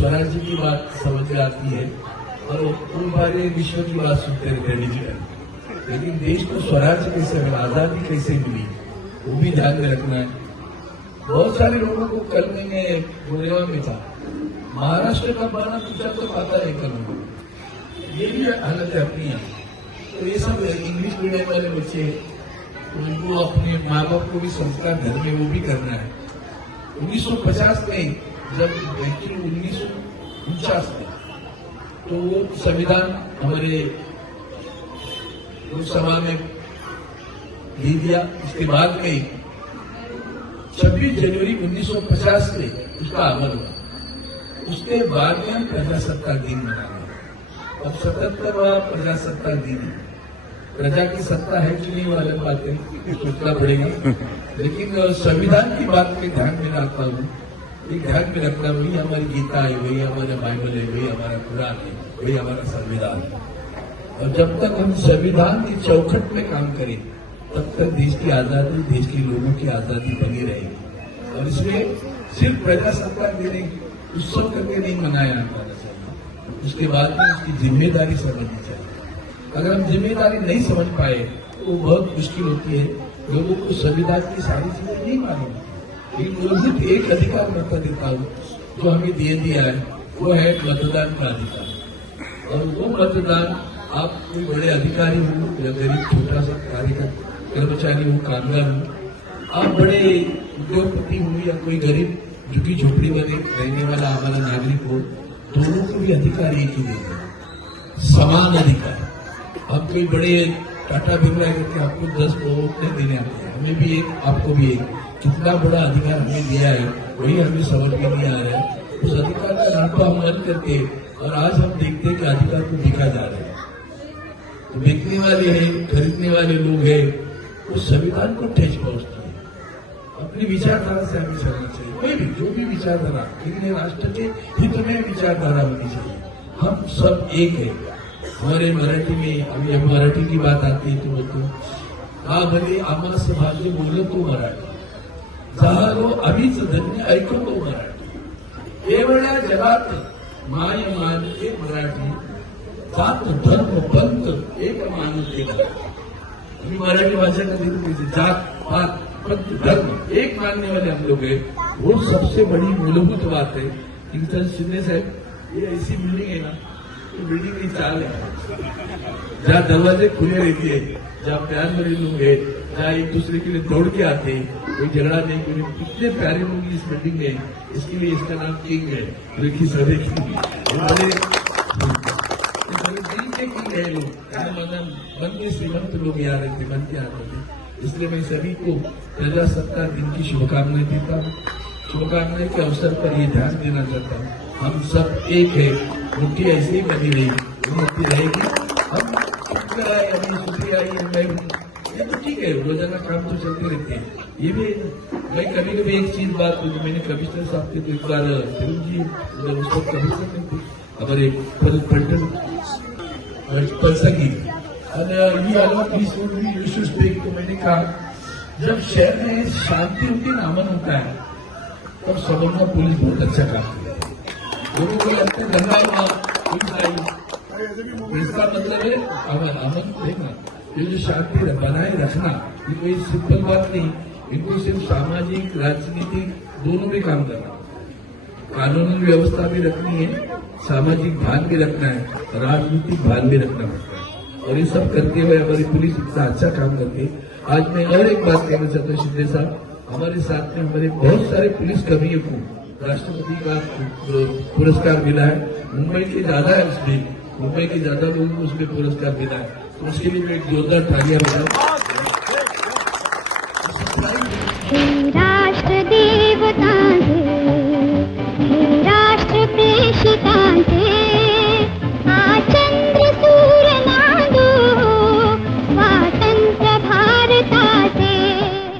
स्वराज्य की बात समझ में आती है और वो बारे विश्व की बात सुनते रहते हैं डिजिटल, लेकिन देश को स्वराज्य कैसे मिला, आजादी कैसे मिली, वो भी ध्यान में रखना है। बहुत सारे लोगों को कल मैंने गुड़गांव में था, महाराष्ट्र का बना पूछा तो पता नहीं करूंगा, ये भी हालत है अपनी यहाँ। तो ये सब इंग्लिश मीडियम वाले बच्चे, उनको अपने माँ बाप को भी संस्कार घर में वो भी करना है। 1950 में जब एक्चुअली 1949 में तो वो संविधान हमारे लोकसभा में दे दिया। इसके बाद में 26 जनवरी 1950 में उसका अमल हुआ। उसके बाद में हम प्रजासत्ताक दिन मनाएंगे। अब 77वां प्रजासत्ताक दिन है। प्रजा की सत्ता है कि नहीं वाली बात है, सोचना पड़ेगा, लेकिन संविधान की बात में ध्यान में रखता हूँ। एक ध्यान में रखना, वही हमारी गीता है, वही हमारा बाइबल है, वही हमारा कुरान है, वही हमारा संविधान है। और जब तक हम संविधान की चौखट में काम करें तब तक देश की आजादी, देश के लोगों की आजादी बनी रहेगी। और इसमें सिर्फ प्रजासत्ताक दिन उत्सव करके नहीं मनाया जाना चाहिए, उसके बाद में उसकी जिम्मेदारी समझनी चाहिए। अगर हम जिम्मेदारी नहीं समझ पाए तो बहुत मुश्किल होती है। लोगों को संविधान की सारी चीजें नहीं मालूम, लेकिन मूलभूत एक अधिकार मैं देता हूँ जो हमें दे दिया है, वो है मतदान का अधिकार। और वो मतदान, आप कोई बड़े अधिकारी हो या गरीब छोटा सा कर्मचारी हो, कामगार हो, आप बड़े उद्योगपति हो या कोई गरीब झुकी झोपड़ी बने रहने वाला हमारा नागरिक हो, दोनों को भी अधिकार एक ही देते हैं, समान अधिकार। आप कोई बड़े टाटा बिरला करके आपको 10 वोट नहीं देने आते हैं, हमें भी एक, आपको भी एक। कितना बड़ा अधिकार हमें दिया है वही हमें समझ में नहीं आ रहा है। उस अधिकार का नाटक हम बंद करके, और आज हम देखते हैं कि अधिकार को बिका जा रहा है। तो बिकने वाले हैं, खरीदने वाले लोग हैं, वो संविधान को ठेस पहुंचती है। अपनी विचारधारा से हमें चलना चाहिए, कोई भी जो भी विचारधारा, लेकिन राष्ट्र के हित में विचारधारा होनी चाहिए। हम सब एक है। हमारे मराठी में, अभी जब मराठी की बात आती है तो बोलते हा भले आमास भाषे बोलतो मराठी, जहालो अभिच धन्य ऐकतो मराठी, एवढ्या जगात माय मानते मराठी, जात धर्म पंथ एक मानते मराठी। मराठी भाषा का दिन जात पात पंथ धर्म एक मानने वाले हम लोग हैं। वो सबसे बड़ी मूलभूत बात है। किंचन शिंदे साहब, ये ऐसी बिल्डिंग है ना, ये बिल्डिंग की चाल है जहाँ दरवाजे खुले रहते हैं, जहाँ प्यार भरे लोग हैं, जहाँ एक दूसरे के लिए दौड़ के आते हैं, कोई झगड़ा नहीं, कोई कितने प्यारे लोग इस बिल्डिंग में, इसके लिए इसका नाम किंग है। देखिए सभी किंग है लोग, मन के श्रीमंत लोग यहाँ रहते, मन के आते थे। इसलिए मैं सभी को प्रजासत्ताक दिन की शुभकामनाएं देता हूँ। शुभकामनाएं के अवसर पर ये ध्यान देना चाहता हूँ, हम सब एक है। मुट्ठी ऐसे ही बनी रही, मुट्ठी रहेगी। हम शुक्र आए, अभी शुक्रिया आई, ये तो ठीक है, रोजाना काम तो चलते रहते हैं। ये भी मैं कभी कभी एक चीज बात हुई, मैंने कमिश्नर साहब के तो एक बार फिल्म जी उस वक्त कमिश्नर में थी हमारे पलटन की, तो मैंने कहा जब शहर में शांति होती है, अमन होता है, तब समझना पुलिस बहुत अच्छा काम करती है। लोगों को लगता है दंगा पुलिस आई, इसका मतलब है अमन देखना, ये जो शांति बनाए रखना, ये कोई सिंपल बात नहीं। इनको सिर्फ सामाजिक राजनीतिक दोनों में काम करना, कानूनी व्यवस्था भी रखनी है, सामाजिक भान भी रखना है, राजनीतिक भान भी रखना पड़ता है। और ये सब करते हुए हमारी पुलिस इतना अच्छा काम करती है। आज मैं और एक बात कहना चाहता हूँ, शिंदे साहब, हमारे साथ में हमारे बहुत सारे पुलिस कर्मियों को राष्ट्रपति का पुरस्कार मिला है। मुंबई के ज्यादा है, उसमें मुंबई के ज्यादा लोगों को उसमें पुरस्कार मिला है, तो उसके लिए मैं एक जोरदार तालियां बजाऊं।